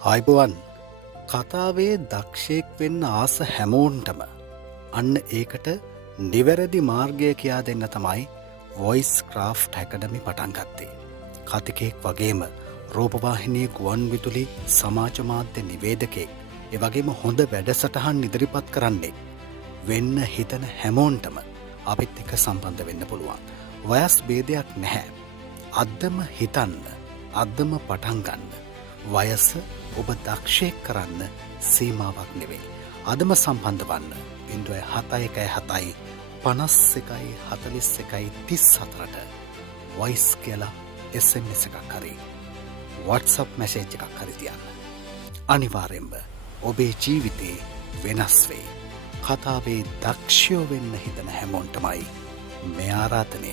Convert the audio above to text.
ආයිබෝවන් කතාවේ දක්ෂයෙක් වෙන්න ආස හැමෝන්ටම අන්න ඒකට නිවැරදි මාර්ගය කියා දෙන්න තමයි වොයිස් ක්‍රාෆ්ට් ඇකඩමි පටන් ගත්තේ. කතිකයෙක් වගේම රූපවාහිනී ගුවන් විදුලි සමාජ මාධ්‍ය නිවේදකයෙක් ඒ වගේම හොඳ වැඩසටහන් ඉදිරිපත් කරන්නේ වෙන්න හිතන හැමෝන්ටම අපිත් එක්ක සම්බන්ධ වෙන්න පුළුවන්. වයස් ભેදයක් නැහැ. අද්දම හිතන්න, අද්දම පටන් ගන්න. වයස ඔබ දක්ෂයෙක් කරන්න සීමාවක් නෙවෙයි. අදම සම්බන්ධ වන්න 0717 51 41 34ට වොයිස් කියලා SMS එකක් හරි WhatsApp මැසේජ් එකක් හරි තියන්න. අනිවාර්යෙන්ම ඔබේ ජීවිතේ වෙනස් වේ. කතාවේ දක්ෂයෝ වෙන්න හිතන හැමෝන්ටමයි මේ ආරාධනය.